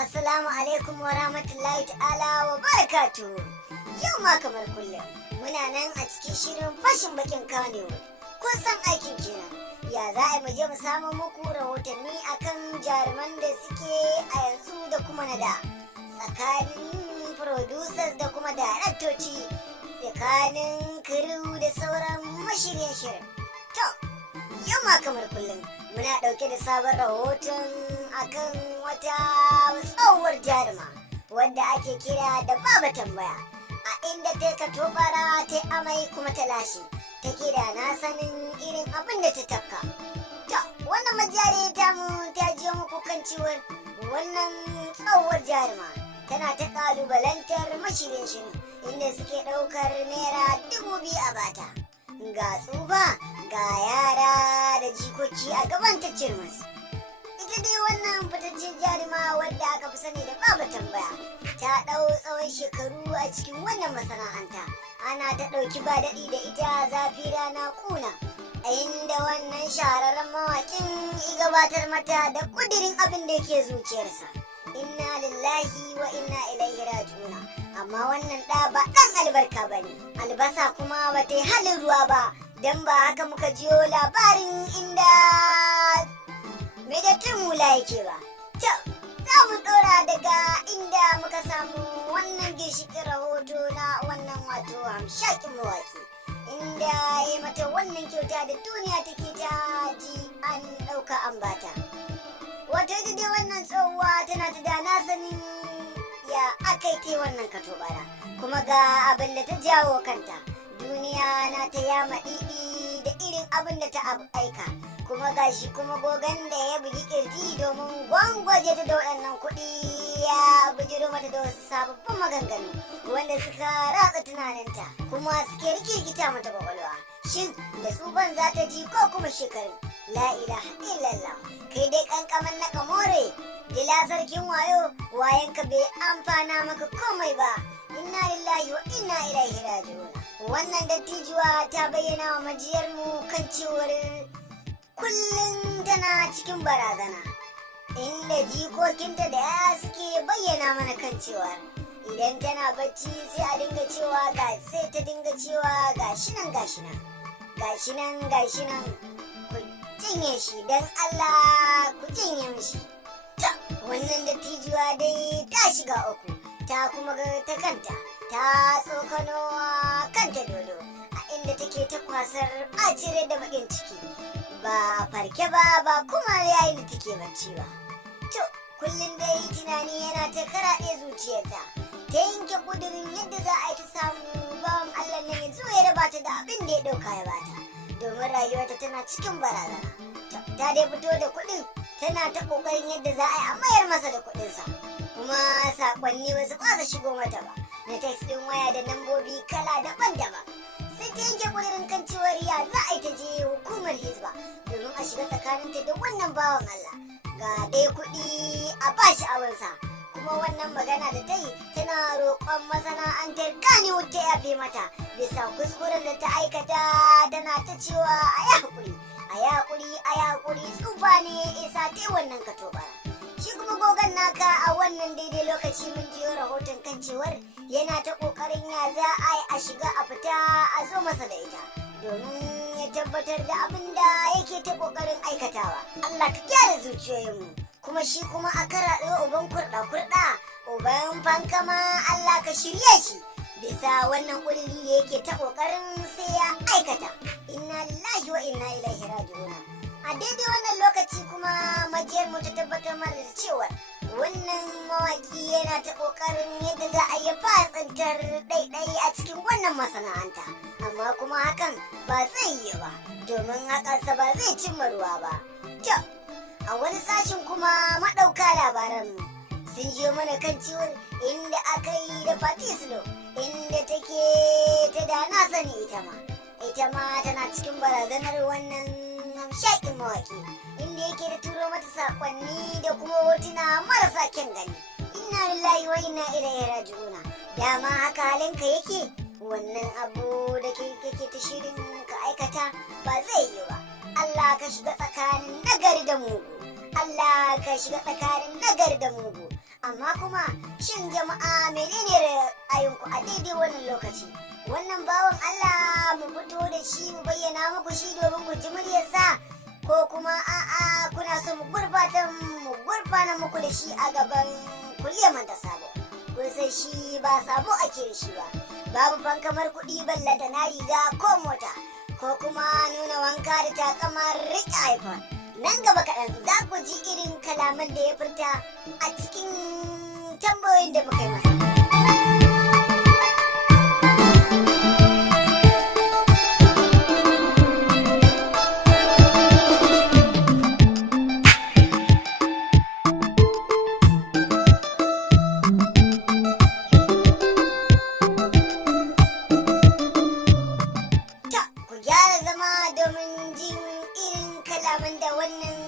Assalamu alaikum wa rahmatullahi ta'ala wa barakatuhu. Yau ma kamar kullum muna nan a cikin shirin fashin bakin Kannywood. Kun san aikin kenan. Ya za a mu je mu samu muku rahotanni akan jaruman da suke a yanzu da kuma na da. Tsakanin producers da kuma daraktoci, tsakanin crew da sauran mashiryan shirin. To, yau ma kamar kullum muna ɗauke da sabon rahoton akan wata tsohuwar jaruma wadda ake kira da Baba Tambaya, a inda ta katobara ta amai kuma ta lashe, take da na sanin irin abin da ta tafka. To, wannan majiyar tamu ta jiyo muku kan ciwon wannan tsohuwar jaruma tana ta kalubalantar mashirin shirin inda suke ɗaukar naira 2000 a bata. Ga tsufa ga yara da jikoki a gaban ta cirmas. Ita dai wannan fitaccen jaruma wadda aka fi sani da Baba Tambaya ta ɗau tsawon shekaru a cikin wannan masana'anta. Ana ta ɗauki ba daɗi da ita zafi rana kuna, a inda wannan shahararren mawaƙin ya gabatar mata da ƙudirin abin da yake zuciyarsa. Inna lillahi wa inna ilaihi raji'una. Amma wannan ɗa ba ɗan albarka ba ne, albasa kuma ba ta yi halin ruwa ba, don ba haka muka jiyo labarin inda megatun mula yake ba. To, za mu ɗora daga inda muka samu wannan ginshiƙin rahoto na wannan wato hamshakin mawaƙi, inda ya yi mata wannan kyauta da duniya take ta ji an ɗauka an bata. Wato ita dai wannan tsohuwa tana ta da na sanin ya aka yi wannan katobara, kuma ga abin da ta jawo kanta. Duniya na ta yama ɗiɗi da irin abin da ta aika, kuma gashi kuma gogon da ya bugi kirji domin gwangwaje ta da waɗannan kuɗi ya bujiro mata da wasu sababbin maganganu wanda suka ratsa tunaninta kuma suke rikirkita mata kwakwalwa. Shin da tsuban za ta ji ko kuma shekaru? La ilaha illallah, kai dai kankaman na kamore, dila sarkin wayo, wayanka bai amfana maka komai ba. Inna lillahi wa inna ilaihi raji'un. Wannan dattijuwa ta bayyana wa majiyarmu kan cewar kullum tana cikin barazana, inda jikokinta da ya suke bayyana mana kan cewa idan tana bacci sai a dinga cewa sai ta dinga cewa gashi nan ku jinye shi don Allah ku jinye mishi. Ta wannan dattijuwa dai ta shiga uku, ta kuma ga ta kanta ta tsokano kanta dodo, a inda take ta kwasar ɓacire da baƙin ciki, ba farke ba kuma yayin da take bacci ba. To kullum dai tunani yana ta karaɗe zuciyarta, ta yanke ƙudurin yadda za a yi ta samu bawan Allah nan yanzu ya raba ta da abin da ya ɗauka ya bata, domin rayuwarta tana cikin barazana. Ta dai fito da kuɗin tana ta ƙoƙarin yadda za a yi a mayar masa da kuɗinsa, kuma saƙonni ba su fasa shigo mata ba na text ɗin waya da lambobi kala daban-daban. Sai ta yanke ƙudurin kan cewar ya za a yi ta je hukumar Hizba domin a shiga tsakaninta da wannan bawan Allah, ga dai kuɗi a bashi awansa. Kuma wannan magana da ta yi tana roƙon masana'antar Kannywood ta yafe mata bisa kuskuren da ta aikata, tana ta cewa a yi haƙuri tsufa ne isa ta wannan katobara. Shi kuma gogon naka a wannan daidai lokaci mun jiyo rahoton kan cewar yana ta ƙoƙarin ya za a yi a shiga a fita a zo masa da ita domin ya tabbatar da abin da yake ta ƙoƙarin aikatawa. Allah ka gyara zuciyoyinmu, kuma shi kuma a karaɗe uban kurɗa uban fankama Allah ka shirye shi bisa wannan ƙudiri da yake ta ƙoƙarin sai ya aikata. Inna lillahi wa inna ilaihi raji'un. A daidai wannan lokaci kuma majiyar mu ta tabbatar mana da cewa wannan mawaki yana ta ƙoƙarin yadda za a yi fatsantar ɗaiɗai a cikin wannan masana'anta, amma kuma hakan ba zai yi ba domin hakansa ba zai cimma ruwa ba. To, a wani sashin kuma maɗauka labaranmu sun jiyo mana kan ciwon inda aka yi da Fatislo, inda take ta da na sani ita ma tana cikin barazanar wannan hamshakin mawaki, inda yake da turo mata saƙonni da kuma hotuna marasa kyan gani. Inna lillahi wa inna ilaihi raji'una. Dama haka halinka yake, wannan abu da kake ta shirin ka aikata ba zai yi ba. Allah ka shiga tsakanin nagari da mugu, Allah ka shiga tsakanin nagari da mugu. Amma kuma shin jama'a menene ra'ayinku a daidai wannan lokaci? Wannan bawan Allah mu fito da shi mu bayyana muku shi domin ku ji muryarsa, ko kuma a'a kuna so mu gurfana muku da shi a gaban kuliyar Manta Sabo? Kun san shi ba sabo ake da shi ba, babu fankamar kuɗi ballata na riga ko mota, ko kuma nuna wanka da takamar riƙe iPhone. Nan gaba kaɗan za ku ji irin kalaman da ya furta a cikin tambayoyin da muka yi masa. Domin jin irin kalaman da wannan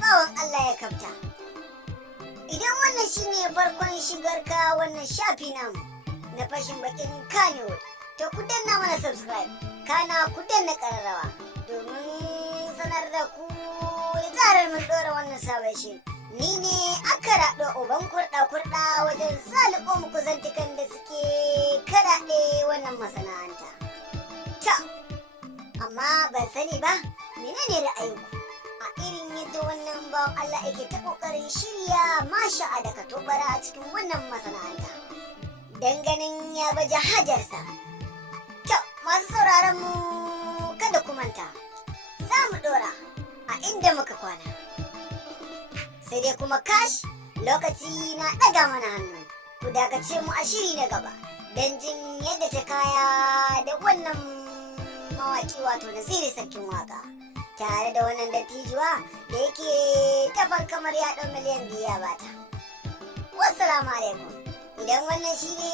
bawan Allah ya kafta. Idan wannan shine farkon shigar ka wannan shafi namu na fashin bakin Kannywood, to ku danna mana subscribe, kana ku danna kararrawa domin sanar da ku da zarar mun dora wannan sabon shiri. Ni ne aka raɗo uban kurɗa wajen saliko muku zantukan da suke karaɗe wannan masana'anta. Amma ban sani ba menene ra'ayinku a irin yadda wannan bawan Allah yake ta kokarin shirya masha'a da katobara a cikin wannan masana'anta dan ganin ya baje hajarsa. To masu sauraron mu kada ku manta, za mu dora a inda muka kwana, sai dai kuma kash lokaci na ɗaga mana hannu. Ku dakace mu a shiri na gaba don jin yadda ta kaya da wannan mawaki wato Naziru sarkin waka tare da wannan dattijuwa da yake tafan kamar ya ɗan miliyan 2 ya bata. Wassalamu alaikum. Idan wannan shi ne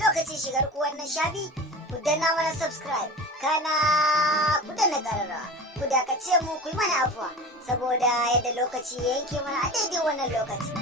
lokacin shigar ku wannan shafi, ku danna mana subscribe, kana ku danna ƙararrawa, ku dakace mu ku yi mana afuwa saboda yadda lokaci ya yanke mana a daidai wannan lokaci.